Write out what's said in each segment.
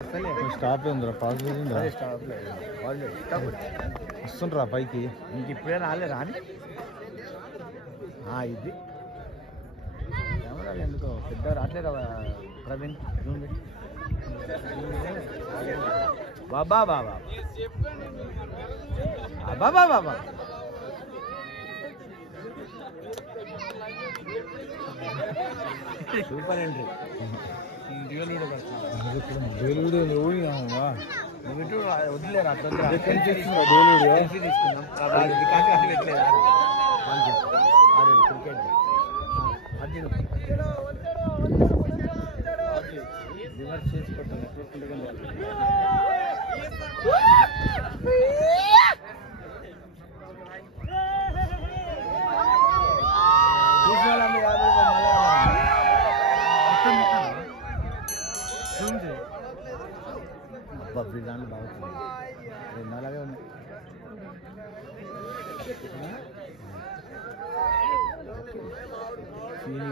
stop ఉందిరా pass ఉందా వస్తుండ్రా పైకి ఇంక ఇప్పుడే రాలే రాని ఇది కెమెరాలు ఎందుకో పెద్ద రావట్లేదు ప్రవీణ్ జూమ్ పెట్టి బాబా బాబా బాబా బాబా సూపర్ ఎంట్రీ వదిలేరా తీసుకుందాం క్రికెట్ రివర్స్ చేసుకుంటున్నా దాంట్లో బాగుంటుంది రెండు అలాగే ఉన్నాయి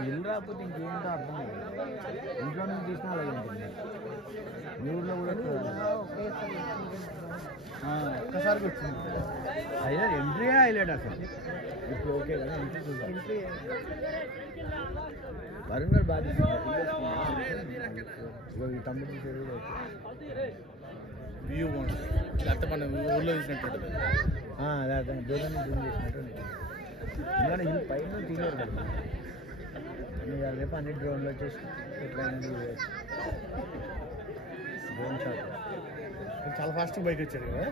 ఇల్లు రాకపోతే ఇంకేంటో అర్థం లేదు ఇంట్లో నుంచి తీసిన అలాగే ఉంటుంది మీ ఊళ్ళో కూడా ఒక్కసారి వచ్చింది హైలైట్ ఎంట్రీ హైలైట్ అసలు ఇప్పుడు ఓకే కదా ఎంట్రీ చూద్దాం వరుణ్ గారు బాగా తీసుకుంటారు ఈ తమ్ముడు చూసేది వ్యూ బాగుంటుంది లేకపోతే మనం ఊళ్ళో తీసినట్టు అదే దూరం జూమ్ చేసినట్టు ఎందుకంటే ఇది పైన తీయలేరు కదా రేపు అన్ని డ్రోన్లో వచ్చేసి ఎట్లయినా డ్రోన్ షాట్ చాలా ఫాస్ట్గా బైక్ వచ్చారు కదా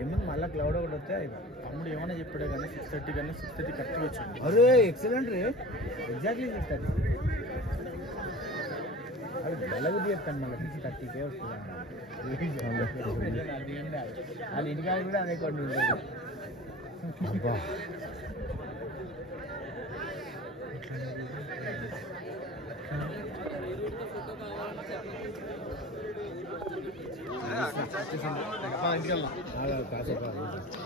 ఏముంది మళ్ళీ క్లౌడ్ ఒకటి వస్తే తమ్ముడు ఏమైనా చెప్పాడు కానీ 6:30 కానీ 6:30 కరెక్ట్గా వచ్చింది అరే ఎక్సలెంట్ రీ ఎగ్జాక్ట్లీ 6:30 అది బెలగుది చెప్తాను మళ్ళీ 6:30కే వస్తుంది అది ఇంటికాడ కూడా అదే కొన్ని ఉంటుంది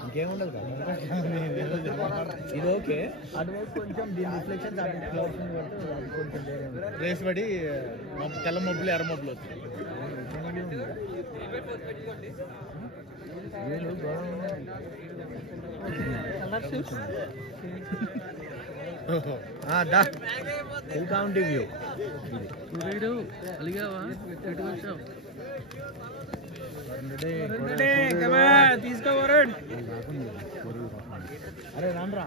ఇంకేముండదు కదా ఇది ఓకే అటువైపు కొంచెం దీని రిఫ్లెక్షన్ కొంచెం రేస్ పడి తెల్ల మబ్బులు ఎర్ర మబ్బులు వస్తాయి ఫుల్ కౌంటీ వ్యూ తీసుకో అరే రాను రా